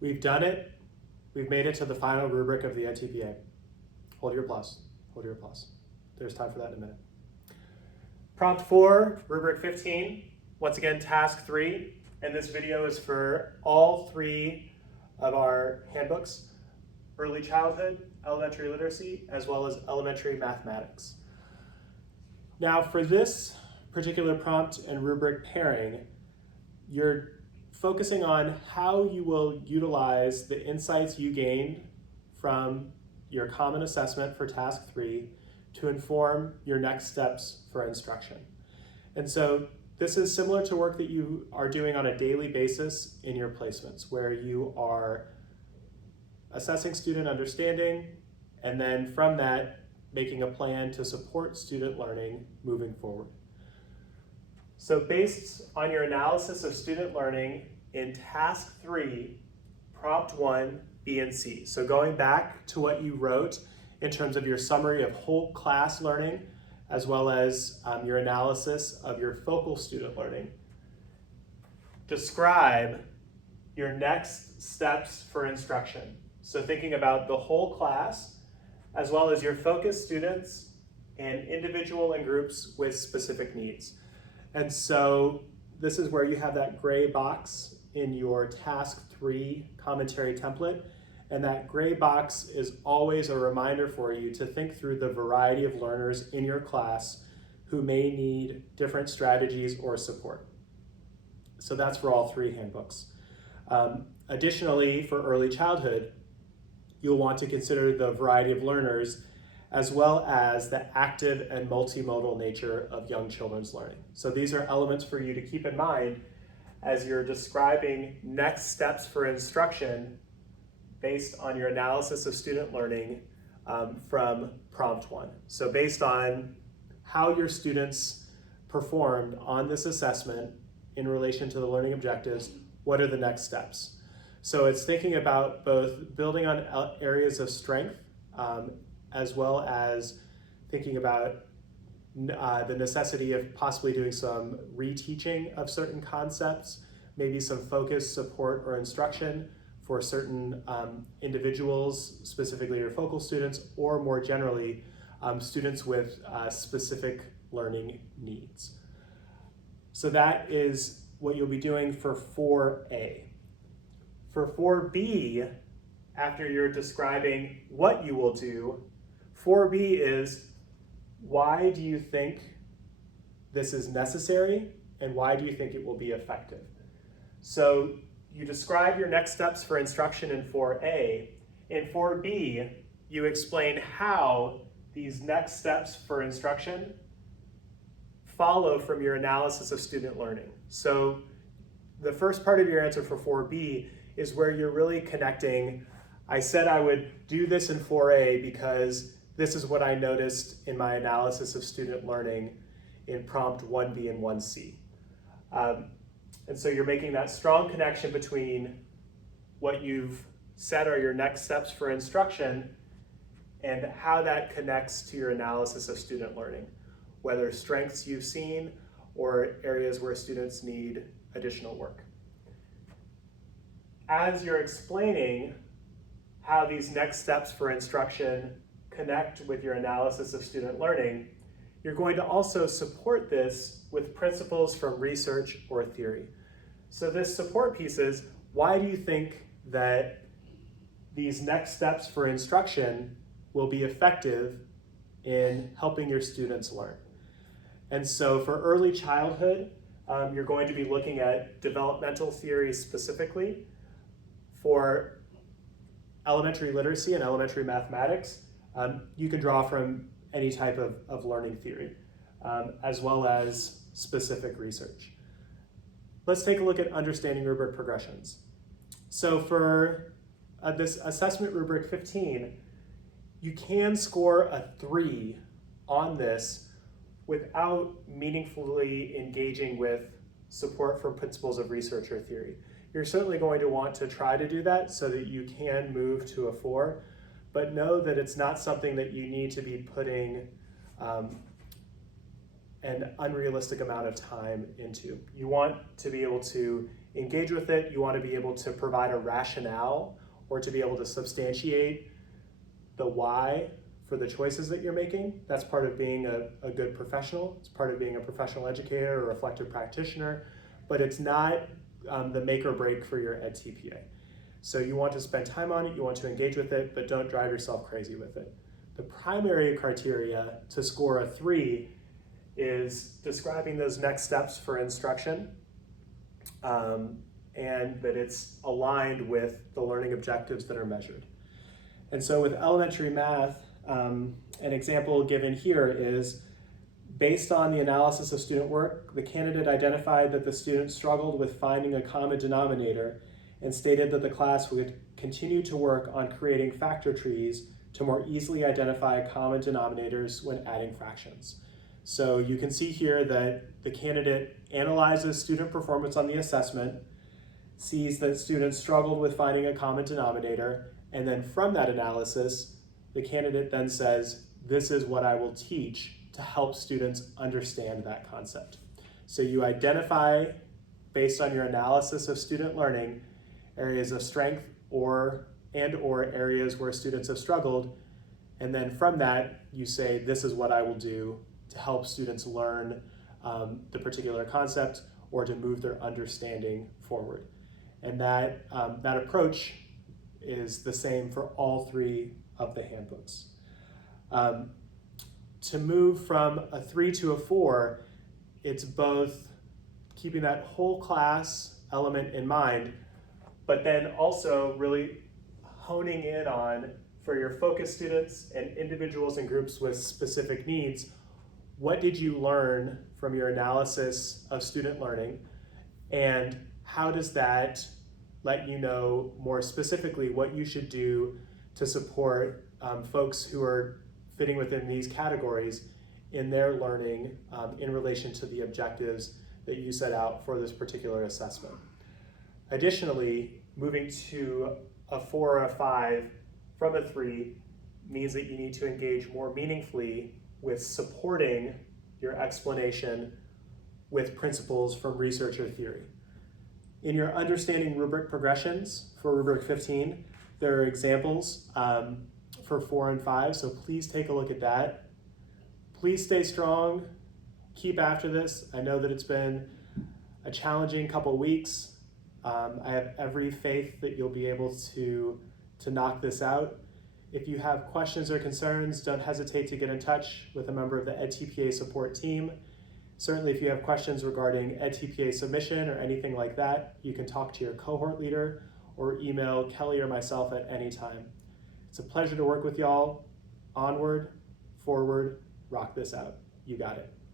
We've done it. We've made it to the final rubric of the ITPA. Hold your applause. Hold your applause. There's time for that in a minute. Prompt 4, rubric 15. Once again, task 3. And this video is for all 3 of our handbooks: early childhood, elementary literacy, as well as elementary mathematics. Now for this particular prompt and rubric pairing, you're focusing on how you will utilize the insights you gained from your common assessment for task 3 to inform your next steps for instruction. And so this is similar to work that you are doing on a daily basis in your placements, where you are assessing student understanding, and then from that, making a plan to support student learning moving forward. So based on your analysis of student learning in task 3, prompt 1, B and C. So going back to what you wrote in terms of your summary of whole class learning, as well as your analysis of your focal student learning, describe your next steps for instruction. So thinking about the whole class, as well as your focus students and individual and groups with specific needs. And so this is where you have that gray box in your task 3 commentary template. And that gray box is always a reminder for you to think through the variety of learners in your class who may need different strategies or support. So that's for all 3 handbooks. Additionally, for early childhood, you'll want to consider the variety of learners as well as the active and multimodal nature of young children's learning. So these are elements for you to keep in mind as you're describing next steps for instruction based on your analysis of student learning from prompt 1. So based on how your students performed on this assessment in relation to the learning objectives, what are the next steps? So it's thinking about both building on areas of strength as well as thinking about the necessity of possibly doing some reteaching of certain concepts, maybe some focus, support, or instruction for certain individuals, specifically your focal students, or more generally, students with specific learning needs. So that is what you'll be doing for 4A. For 4B, after you're describing what you will do, 4B is, why do you think this is necessary, and why do you think it will be effective? So you describe your next steps for instruction in 4A. In 4B, you explain how these next steps for instruction follow from your analysis of student learning. So the first part of your answer for 4B is where you're really connecting, I said I would do this in 4A because this is what I noticed in my analysis of student learning in prompt 1B and 1C. And so you're making that strong connection between what you've said are your next steps for instruction and how that connects to your analysis of student learning, whether strengths you've seen or areas where students need additional work. As you're explaining how these next steps for instruction connect with your analysis of student learning, you're going to also support this with principles from research or theory. So this support piece is, why do you think that these next steps for instruction will be effective in helping your students learn? And so for early childhood, you're going to be looking at developmental theory specifically. For elementary literacy and elementary mathematics, you can draw from any type of learning theory, as well as specific research. Let's take a look at understanding rubric progressions. So for this assessment rubric 15, you can score a 3 on this without meaningfully engaging with support from principles of research or theory. You're certainly going to want to try to do that so that you can move to a 4, but know that it's not something that you need to be putting an unrealistic amount of time into. You want to be able to engage with it, you want to be able to provide a rationale or to be able to substantiate the why for the choices that you're making. That's part of being a good professional. It's part of being a professional educator or reflective practitioner, but it's not the make or break for your Ed TPA. So you want to spend time on it, you want to engage with it, but don't drive yourself crazy with it. The primary criteria to score a 3 is describing those next steps for instruction, and that it's aligned with the learning objectives that are measured. And so with elementary math, an example given here is, based on the analysis of student work, the candidate identified that the student struggled with finding a common denominator and stated that the class would continue to work on creating factor trees to more easily identify common denominators when adding fractions. So you can see here that the candidate analyzes student performance on the assessment, sees that students struggled with finding a common denominator, and then from that analysis, the candidate then says, this is what I will teach to help students understand that concept. So you identify, based on your analysis of student learning, areas of strength or areas where students have struggled, and then from that, you say, this is what I will do to help students learn the particular concept or to move their understanding forward. And that approach is the same for all 3 of the handbooks. To move from a 3 to a 4, it's both keeping that whole class element in mind, but then also really honing in on, for your focus students and individuals and groups with specific needs, what did you learn from your analysis of student learning, and how does that let you know more specifically what you should do to support folks who are fitting within these categories in their learning in relation to the objectives that you set out for this particular assessment. Additionally, moving to a 4 or a 5 from a 3 means that you need to engage more meaningfully with supporting your explanation with principles from research or theory. In your understanding rubric progressions for rubric 15, there are examples for 4 and 5, so please take a look at that. Please stay strong, keep after this. I know that it's been a challenging couple weeks. I have every faith that you'll be able to knock this out. If you have questions or concerns, don't hesitate to get in touch with a member of the Ed TPA support team. Certainly, if you have questions regarding Ed TPA submission or anything like that, you can talk to your cohort leader or email Kelly or myself at any time. It's a pleasure to work with y'all. Onward, forward, rock this out. You got it.